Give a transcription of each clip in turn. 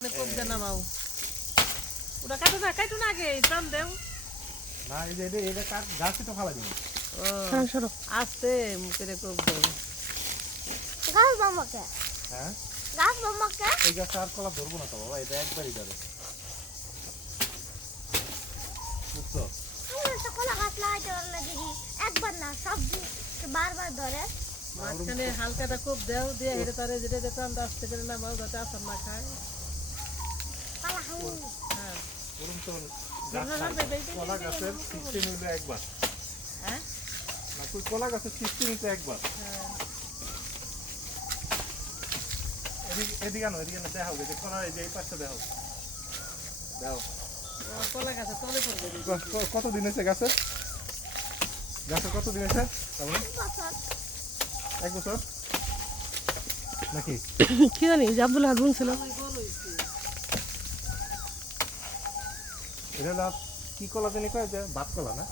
কোপ দে না মাও ওটা কাটো না আগে দাম দেও না এই যে এটা কাট গাছই তো ফালা দিন হ্যাঁ সরো আস্তে মুখে কোপ দেও গাছ বামাকে হ্যাঁ গাছ বামাকে এই গাছ আর কলা ধরবো না তো বাবা এটা একবারই যাবে বুঝছো আমরা তো কলা গাছ লাগাইতে পারলে দেখি একবার না সবজি বারবার ধরে মাঝখানে হালকাটা কোপ দেও দিয়ে হেরে তারে যেটা যেতাম আস্তে করে না মাও যাতে আসার না খায় কলা খাই হ্যাঁ ওরম তো কলা গাছের সিস্টেম হইলো একবার হ্যাঁ না তুই কলা গাছের সিস্টেম হইতো একবার এদিকে আনো দেখাও যে কলা এই যে এই পাশটা দেখাও দাও কলা গাছে তলে পড়বে কত দিন হয়েছে গাছের কত দিন হয়েছে তারপরে বছর 1 বছর নাকি কি জানি জাবুল হাজুন ছিল এটা হলো কি কলা জানি কয় যে ভাত কলা না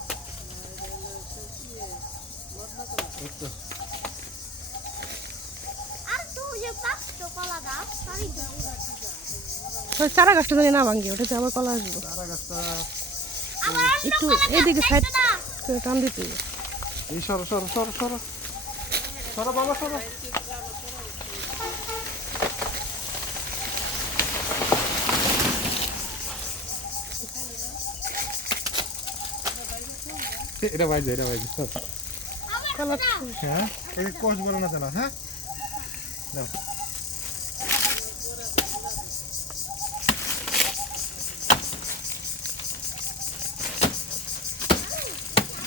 এই তো আর তুই যে পাঁচটা কলা গাছ তারই ওই চারা গাছটা জানি না ভাঙ্গে ওটাতে আবার কলা আসবো চারা গাছটা একটু এইদিকে সাইড করে টান দিতে হবে। এই সরো বাবা সরো এটা বাইজে কলা হ্যাঁ এই কোষ বলে না জানা হ্যাঁ নাও